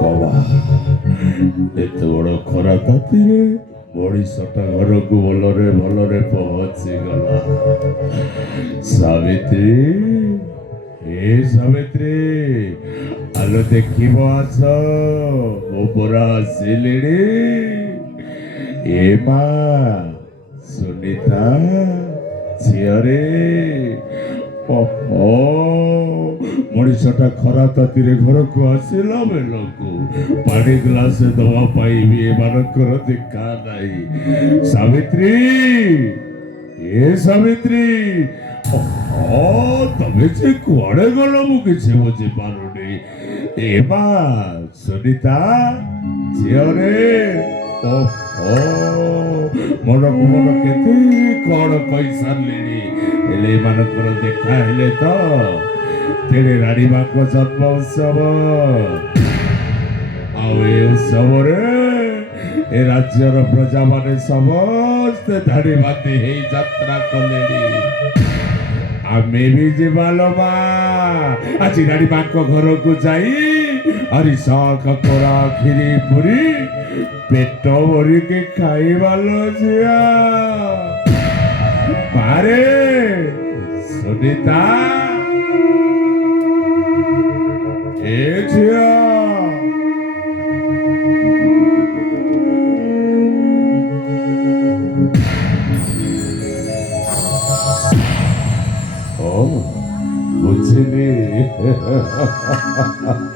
କବା ଏତେ ବଡ଼ ଖରା ତାତିରେ ମଣିଷଟା ଘରକୁ ଭଲରେ ଭଲରେ ପହଞ୍ଚିଗଲା। ସାବିତ୍ରୀ, ଏ ସାବିତ୍ରୀ, ଆଲୋ ଦେଖିବ ଆସ, ମୁଁ ପରା ଆସିଲିଣି। ଏ ମା ସୁନିତା, ଝିଅରେ, ଓହୋ, ମଣିଷଟା ଖରା ତାତିରେ ଘରକୁ ଆସିଲା ବେଳକୁ ପାଣି ଗ୍ଲାସ ଦେବା ପାଇଁ ବି ଏମାନଙ୍କର ଦେଖା ନାହିଁ। ସାବିତ୍ରୀ, ଏ ସାବିତ୍ରୀ, ଓହୋ, ତମେ ଯେ କୁଆଡ଼େ ଗଲ ମୁଁ କିଛି ବୁଝିପାରୁନି। ଏ ମା ସୁନିତା, ଝିଅରେ, ଓହୋ, ମନକୁ ମନ କେତେ କଣ କହିସାରିଲିଣି, ହେଲେ ଏମାନଙ୍କର ଦେଖା ହେଲେ ତ। ତେଣେ ରାଣୀମାଙ୍କ ଜନ୍ମ ଉତ୍ସବ, ଆଉ ଏ ଉତ୍ସବରେ ଏ ରାଜ୍ୟର ପ୍ରଜାମାନେ ସମସ୍ତେ ଧାଡ଼ି ବାନ୍ଧି ହେଇ ଯାତ୍ରା କଲେଣି। ଆମେ ବି ଯିବା ଲୋ ମା, ଆଜି ରାଣୀମାଙ୍କ ଘରକୁ ଯାଇ ଆରିସା କାକରା କ୍ଷୀରି ପୁରୀ ପେଟ ଭରିକି ଖାଇବା ଲୋ ଝିଅ। ମାରେ ସୁନିତା, ଏ ଝିଅ, ଓ ବୁଝିଲି।